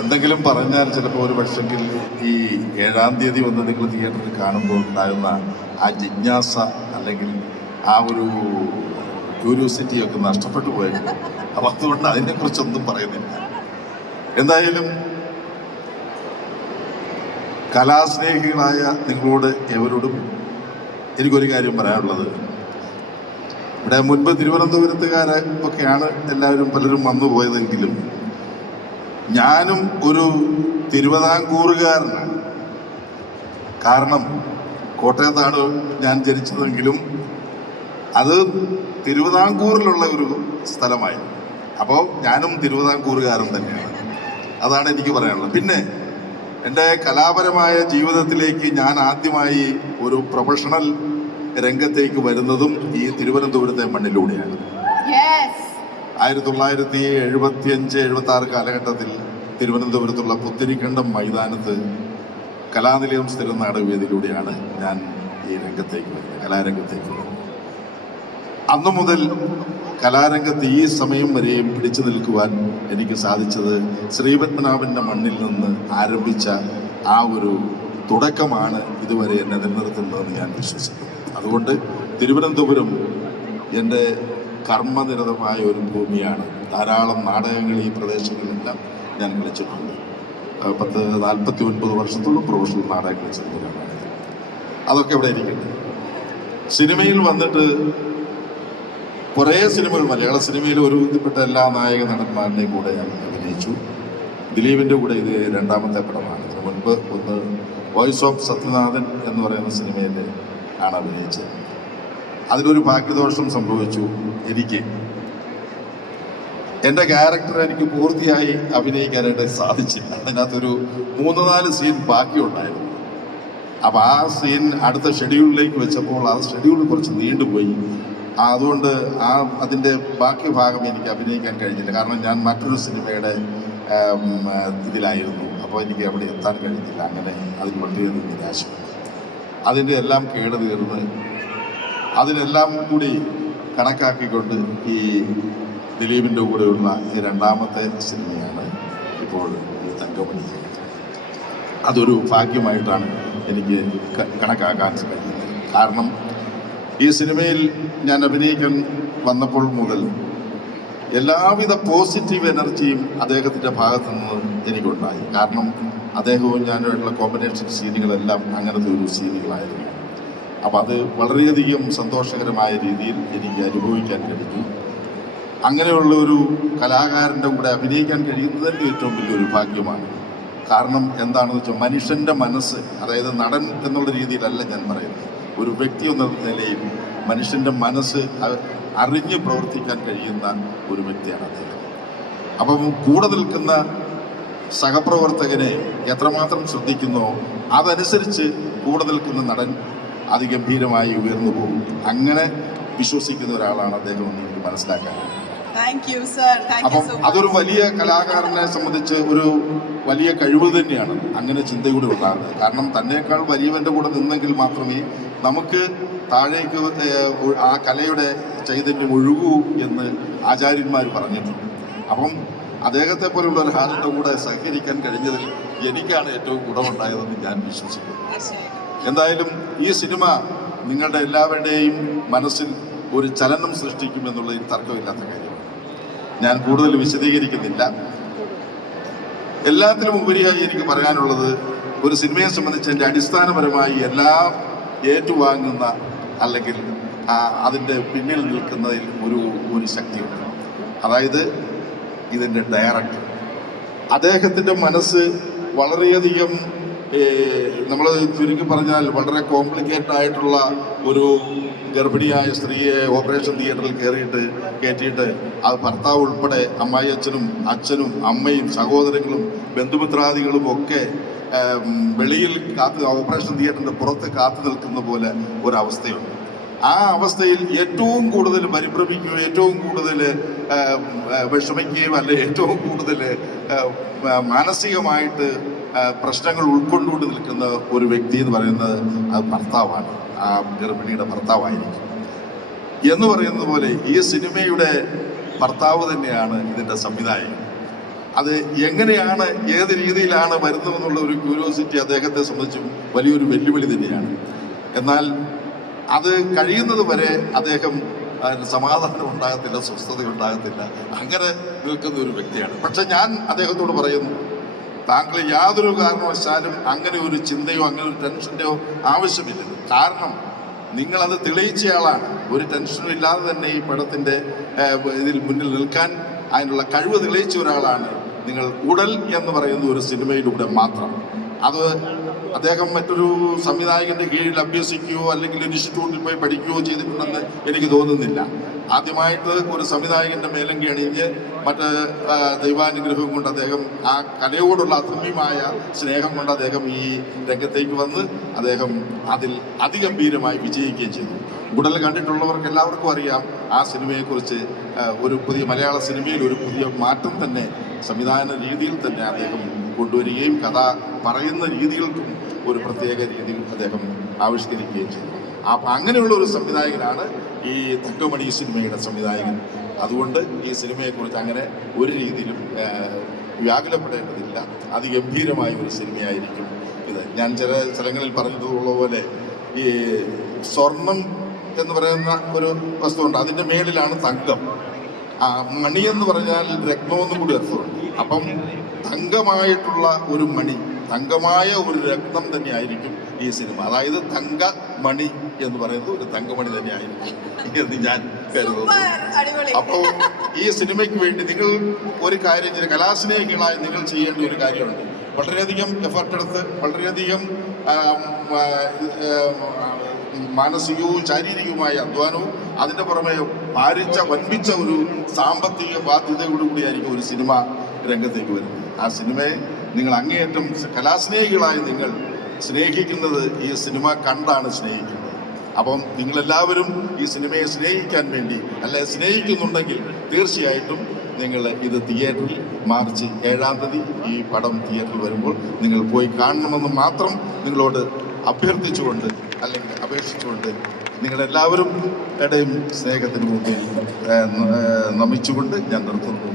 എന്തെങ്കിലും പറഞ്ഞാൽ ചിലപ്പോൾ ഒരു പക്ഷെങ്കിൽ ഈ ഏഴാം തീയതി വന്ന് നിങ്ങൾ തിയേറ്ററിൽ കാണുമ്പോൾ ഉണ്ടാകുന്ന ആ ജിജ്ഞാസ അല്ലെങ്കിൽ ആ ഒരു ക്യൂരിയോസിറ്റി ഒക്കെ നഷ്ടപ്പെട്ടു പോയത് അപ്പം അതുകൊണ്ട് അതിനെക്കുറിച്ചൊന്നും പറയുന്നില്ല. എന്തായാലും കലാസ്നേഹികളായ നിങ്ങളോട് എവരോടും എനിക്കൊരു കാര്യം പറയാനുള്ളത്. ഇവിടെ മുൻപ് തിരുവനന്തപുരത്തുകാരെ ഒക്കെയാണ് എല്ലാവരും പലരും വന്നു പോയതെങ്കിലും ഞാനും ഒരു തിരുവിതാംകൂറുകാരനാണ്. കാരണം കോട്ടയത്താണ് ഞാൻ ജനിച്ചതെങ്കിലും അത് തിരുവിതാംകൂറിലുള്ള ഒരു സ്ഥലമായി അപ്പോൾ ഞാനും തിരുവിതാംകൂറുകാരൻ തന്നെയാണ്. അതാണ് എനിക്ക് പറയാനുള്ളത്. പിന്നെ എന്റെ കലാപരമായ ജീവിതത്തിലേക്ക് ഞാൻ ആദ്യമായി ഒരു പ്രൊഫഷണൽ രംഗത്തേക്ക് വരുന്നതും ഈ തിരുവനന്തപുരത്തെ മണ്ണിലൂടെയാണ്. ആയിരത്തി തൊള്ളായിരത്തി എഴുപത്തി അഞ്ച് എഴുപത്തി ആറ് കാലഘട്ടത്തിൽ തിരുവനന്തപുരത്തുള്ള പുത്തിരിക്കണ്ടം മൈതാനത്ത് കലാനിലയം സ്ഥിര നാടകവേദിയിലൂടെയാണ് ഞാൻ ഈ രംഗത്തേക്ക് വരുന്നത് കലാരംഗത്തേക്ക് വരുന്നത്. അന്നു മുതൽ കലാരംഗത്ത് ഈ സമയം വരെയും പിടിച്ചു നിൽക്കുവാൻ എനിക്ക് സാധിച്ചത് ശ്രീപത്മനാഭന്റെ മണ്ണിൽ നിന്ന് ആരംഭിച്ച ആ ഒരു തുടക്കമാണ് ഇതുവരെ എന്നെ നിലനിർത്തുന്നതെന്ന് ഞാൻ വിശ്വസിക്കുന്നു. അതുകൊണ്ട് തിരുവനന്തപുരം എന്റെ കർമ്മനിരതമായ ഒരു ഭൂമിയാണ്. ധാരാളം നാടകങ്ങൾ ഈ പ്രദേശങ്ങളിലെല്ലാം ഞാൻ കളിച്ചിട്ടുണ്ട്. പത്ത് നാൽപ്പത്തി ഒൻപത് വർഷത്തോളം പ്രൊഫഷണൽ നാടകം കളിച്ചിട്ടുള്ളതാണ് അതൊക്കെ ഇവിടെ ഇരിക്കട്ടെ. സിനിമയിൽ വന്നിട്ട് കുറേ സിനിമകൾ മലയാള സിനിമയിൽ ഒരു വിധപ്പെട്ട എല്ലാ നായക നടന്മാരുടെയും കൂടെ ഞാൻ അഭിനയിച്ചു. ദിലീപിന്റെ കൂടെ ഇത് രണ്ടാമത്തെ പടമാണ്. ഇതിനു മുൻപ് ഒന്ന് വോയിസ് ഓഫ് സത്യനാഥൻ എന്ന് പറയുന്ന സിനിമയിൽ ആണ് അഭിനയിച്ചത്. അതിലൊരു ഭാഗ്യദോഷം സംഭവിച്ചു എനിക്ക്. എന്റെ ക്യാരക്ടർ എനിക്ക് പൂർത്തിയായി അഭിനയിക്കാനായിട്ട് സാധിച്ചില്ല. അതിനകത്തൊരു മൂന്ന് നാല് സീൻ ബാക്കിയുണ്ടായിരുന്നു. അപ്പോൾ ആ സീൻ അടുത്ത ഷെഡ്യൂളിലേക്ക് വെച്ചപ്പോൾ ആ ഷെഡ്യൂൾ കുറച്ച് നീണ്ടുപോയി. അതുകൊണ്ട് ആ അതിന്റെ ബാക്കി ഭാഗം എനിക്ക് അഭിനയിക്കാൻ കഴിഞ്ഞില്ല. കാരണം ഞാൻ മറ്റൊരു സിനിമയുടെ ഇതിലായിരുന്നു. അപ്പോൾ എനിക്ക് അവിടെ എത്താൻ കഴിഞ്ഞില്ല. അങ്ങനെ അതിൽ വളരെയധികം നിരാശ. അതിന്റെ എല്ലാം കേട് തീർന്ന് അതിനെല്ലാം കൂടി കണക്കാക്കിക്കൊണ്ട് ഈ ദിലീപിന്റെ കൂടെയുള്ള ഈ രണ്ടാമത്തെ സിനിമയാണ് ഇപ്പോൾ ഈ തങ്കമണി അതൊരു ഭാഗ്യമായിട്ടാണ് എനിക്ക് കണക്കാക്കാൻ കഴിയുന്നത് കാരണം ഈ സിനിമയിൽ ഞാൻ അഭിനയിക്കാൻ വന്നപ്പോൾ മുതൽ എല്ലാവിധ പോസിറ്റീവ് എനർജിയും അദ്ദേഹത്തിന്റെ ഭാഗത്തു നിന്ന് എനിക്കുണ്ടായി. കാരണം അദ്ദേഹവും ഞാനുമായിട്ടുള്ള കോമ്പിനേഷൻ സീനുകളെല്ലാം അങ്ങനത്തെ ഒരു സീനുകളായിരുന്നു. അപ്പോൾ അത് വളരെയധികം സന്തോഷകരമായ രീതിയിൽ എനിക്ക് അനുഭവിക്കാൻ കഴിഞ്ഞു. അങ്ങനെയുള്ള ഒരു കലാകാരന്റെ കൂടെ അഭിനയിക്കാൻ കഴിയുന്നത് തന്നെ ഏറ്റവും വലിയൊരു ഭാഗ്യമാണ്. കാരണം എന്താണെന്ന് വെച്ചാൽ മനുഷ്യന്റെ മനസ്സ് അതായത് നടൻ എന്നുള്ള രീതിയിലല്ല ഞാൻ പറയുന്നത്. ഒരു വ്യക്തി എന്ന നിലയിൽ മനുഷ്യന്റെ മനസ്സ് അറിഞ്ഞ് പ്രവർത്തിക്കാൻ കഴിയുന്ന ഒരു വ്യക്തിയാണ് അദ്ദേഹം. അപ്പം കൂടെ നിൽക്കുന്ന സഹപ്രവർത്തകനെ എത്രമാത്രം ശ്രദ്ധിക്കുന്നോ അതനുസരിച്ച് കൂടെ നിൽക്കുന്ന നടൻ അതിഗംഭീരമായി ഉയർന്നു പോകും. അങ്ങനെ വിശ്വസിക്കുന്ന ഒരാളാണ് അദ്ദേഹം എന്ന് എനിക്ക് മനസ്സിലാക്കാൻ അപ്പം അതൊരു വലിയ കലാകാരനെ സംബന്ധിച്ച് ഒരു വലിയ കഴിവ് തന്നെയാണ്. അങ്ങനെ ചിന്തയോടെ ഉണ്ടാകുന്നത് കാരണം തന്നെക്കാൾ വലിയവന്റെ കൂടെ നിന്നെങ്കിൽ മാത്രമേ നമുക്ക് താഴേക്ക് ആ കലയുടെ ചൈതന്യം ഒഴുകൂ എന്ന് ആചാര്യന്മാർ പറഞ്ഞിട്ടുണ്ട്. അപ്പം അദ്ദേഹത്തെ പോലുള്ള ഒരാളുടെ കൂടെ സഹകരിക്കാൻ കഴിഞ്ഞതിൽ എനിക്കാണ് ഏറ്റവും ഗുണമുണ്ടായതെന്ന് ഞാൻ വിശ്വസിക്കുന്നു. എന്തായാലും ഈ സിനിമ നിങ്ങളുടെ എല്ലാവരുടെയും മനസ്സിൽ ഒരു ചലനം സൃഷ്ടിക്കുമെന്നുള്ളതിൽ തർക്കമില്ലാത്ത കാര്യമാണ്. ഞാൻ കൂടുതൽ വിശദീകരിക്കുന്നില്ല. എല്ലാത്തിനും ഉപരിയായി എനിക്ക് പറയാനുള്ളത് ഒരു സിനിമയെ സംബന്ധിച്ച് എന്റെ അടിസ്ഥാനപരമായി എല്ലാം ഏറ്റുവാങ്ങുന്ന അല്ലെങ്കിൽ അതിന്റെ പിന്നിൽ നിൽക്കുന്നതിൽ ഒരു ഒരു ശക്തിയുണ്ട്. അതായത് ഇതിന്റെ ഡയറക്ടർ അദ്ദേഹത്തിന്റെ മനസ്സ് വളരെയധികം നമ്മൾ ചുരുക്കി പറഞ്ഞാൽ വളരെ കോംപ്ലിക്കേറ്റഡ് ആയിട്ടുള്ള ഒരു ഗർഭിണിയായ സ്ത്രീയെ ഓപ്പറേഷൻ തിയേറ്ററിൽ കയറിയിട്ട് കയറ്റിയിട്ട് ആ ഭർത്താവ് ഉൾപ്പെടെ അമ്മായി അച്ഛനും അച്ഛനും അമ്മയും സഹോദരങ്ങളും ബന്ധുമിത്രാദികളും ഒക്കെ വെളിയിൽ കാത്ത് ഓപ്പറേഷൻ തിയേറ്ററിന്റെ പുറത്ത് കാത്തു നിൽക്കുന്ന പോലെ ഒരവസ്ഥയുണ്ട്. ആ അവസ്ഥയിൽ ഏറ്റവും കൂടുതൽ പരിഭ്രമിക്കുകയും ഏറ്റവും കൂടുതൽ വിഷമിക്കുകയും അല്ലെ ഏറ്റവും കൂടുതൽ മാനസികമായിട്ട് പ്രശ്നങ്ങൾ ഉൾക്കൊണ്ടുകൊണ്ട് നിൽക്കുന്ന ഒരു വ്യക്തി എന്ന് പറയുന്നത് അത് ഭർത്താവാണ്. ആ ഗർഭിണിയുടെ ഭർത്താവായിരിക്കും. എന്ന് പറയുന്നത് പോലെ ഈ സിനിമയുടെ ഭർത്താവ് തന്നെയാണ് ഇതിന്റെ സംവിധായകൻ. അത് എങ്ങനെയാണ് ഏത് രീതിയിലാണ് വരുന്നതെന്നുള്ള ഒരു ക്യൂരിയോസിറ്റി അദ്ദേഹത്തെ സംബന്ധിച്ചും വലിയൊരു വെല്ലുവിളി തന്നെയാണ്. എന്നാൽ അത് കഴിയുന്നത് വരെ അദ്ദേഹം അതിന് സമാധാനം ഉണ്ടാകത്തില്ല സ്വസ്ഥത ഉണ്ടാകത്തില്ല. അങ്ങനെ നിൽക്കുന്ന ഒരു വ്യക്തിയാണ്. പക്ഷെ ഞാൻ അദ്ദേഹത്തോട് പറയുന്നു താങ്കൾ യാതൊരു കാരണവശാലും അങ്ങനെ ഒരു ചിന്തയോ അങ്ങനെ ഒരു ടെൻഷന്റെയോ ആവശ്യമില്ല കാരണം നിങ്ങളത് തെളിയിച്ചയാളാണ് ഒരു ടെൻഷനും ഇല്ലാതെ തന്നെ ഈ പടത്തിന്റെ ഇതിൽ മുന്നിൽ നിൽക്കാൻ അതിനുള്ള കഴിവ് തെളിയിച്ച ഒരാളാണ് നിങ്ങൾ. ഉടൽ എന്ന് പറയുന്ന ഒരു സിനിമയിലൂടെ മാത്രം. അത് അദ്ദേഹം മറ്റൊരു സംവിധായകന്റെ കീഴിൽ അഭ്യസിക്കുകയോ അല്ലെങ്കിൽ ഇൻസ്റ്റിറ്റ്യൂട്ടിൽ പോയി പഠിക്കുകയോ ചെയ്തിട്ടുണ്ടെന്ന് എനിക്ക് തോന്നുന്നില്ല. ആദ്യമായിട്ട് ഒരു സംവിധായകന്റെ മേലങ്കി അണിഞ്ഞ് മറ്റ് ദൈവാനുഗ്രഹവും ദൈവാനുഗ്രഹം കൊണ്ട് അദ്ദേഹം ആ കലയോടുള്ള അതുല്യമായ സ്നേഹം കൊണ്ട് അദ്ദേഹം ഈ രംഗത്തേക്ക് വന്ന് അദ്ദേഹം അതിൽ അതിഗംഭീരമായി വിജയിക്കുകയും ചെയ്തു. ഉടൽ കണ്ടിട്ടുള്ളവർക്ക് എല്ലാവർക്കും അറിയാം ആ സിനിമയെക്കുറിച്ച് ഒരു പുതിയ മലയാള സിനിമയിൽ ഒരു പുതിയ മാറ്റം തന്നെ സംവിധാന രീതിയിൽ തന്നെ അദ്ദേഹം കൊണ്ടുവരികയും കഥ പറയുന്ന രീതികൾക്കും ഒരു പ്രത്യേക രീതിയിൽ അദ്ദേഹം ആവിഷ്കരിക്കുകയും ചെയ്തു. അപ്പം അങ്ങനെയുള്ള ഒരു സംവിധായകനാണ് ഈ തങ്കമണി സിനിമയുടെ സംവിധായകൻ. അതുകൊണ്ട് ഈ സിനിമയെക്കുറിച്ച് അങ്ങനെ ഒരു രീതിയിലും വ്യാകുലപ്പെടേണ്ടതില്ല. അതിഗംഭീരമായ ഒരു സിനിമയായിരിക്കും ഇത്. ഞാൻ ചില സ്ഥലങ്ങളിൽ പറഞ്ഞിട്ടുള്ള പോലെ ഈ സ്വർണം എന്ന് പറയുന്ന ഒരു വസ്തുണ്ട് അതിന്റെ മേളിലാണ് തങ്കം. മണി എന്ന് പറഞ്ഞാൽ രത്നമെന്ന് കൂടി അർത്ഥമുണ്ട് അപ്പം തങ്കമായിട്ടുള്ള ഒരു മണി തങ്കമായ ഒരു രത്നം തന്നെയായിരിക്കും ഈ സിനിമ. അതായത് തങ്ക മണി എന്ന് പറയുന്നത് ഒരു തങ്കമണി തന്നെയായിരിക്കും എന്ന് ഞാൻ കരുതുന്നു. അപ്പോൾ ഈ സിനിമയ്ക്ക് വേണ്ടി നിങ്ങൾ ഒരു കാര്യം ചെയ്ത് കലാസ്നേഹികളായി നിങ്ങൾ ചെയ്യേണ്ട ഒരു കാര്യമുണ്ട്. വളരെയധികം എഫർട്ട് എടുത്ത് വളരെയധികം മാനസികവും ശാരീരികവുമായ അധ്വാനവും അതിന്റെ പുറമെ ഭാരിച്ച വൻപിച്ച ഒരു സാമ്പത്തിക ബാധ്യതയോടുകൂടിയായിരിക്കും ഒരു സിനിമ രംഗത്തേക്ക് വരുന്നത്. ആ സിനിമയെ നിങ്ങൾ അങ്ങേയറ്റം കലാസ്നേഹികളായ നിങ്ങൾ സ്നേഹിക്കുന്നത് ഈ സിനിമ കണ്ടാണ് സ്നേഹിക്കുന്നത്. അപ്പം നിങ്ങളെല്ലാവരും ഈ സിനിമയെ സ്നേഹിക്കാൻ വേണ്ടി അല്ലെ സ്നേഹിക്കുന്നുണ്ടെങ്കിൽ തീർച്ചയായിട്ടും നിങ്ങൾ ഇത് തിയേറ്ററിൽ മാർച്ച് ഏഴാം തീയതി ഈ പടം തിയേറ്ററിൽ വരുമ്പോൾ നിങ്ങൾ പോയി കാണണമെന്ന് മാത്രം നിങ്ങളോട് അഭ്യർത്ഥിച്ചുകൊണ്ട് അല്ലെങ്കിൽ അപേക്ഷിച്ചുകൊണ്ട് നിങ്ങളെല്ലാവരും ഇടയും സ്നേഹത്തിന് മുമ്പിൽ നമിച്ചുകൊണ്ട് ഞാൻ നിർത്തുന്നു.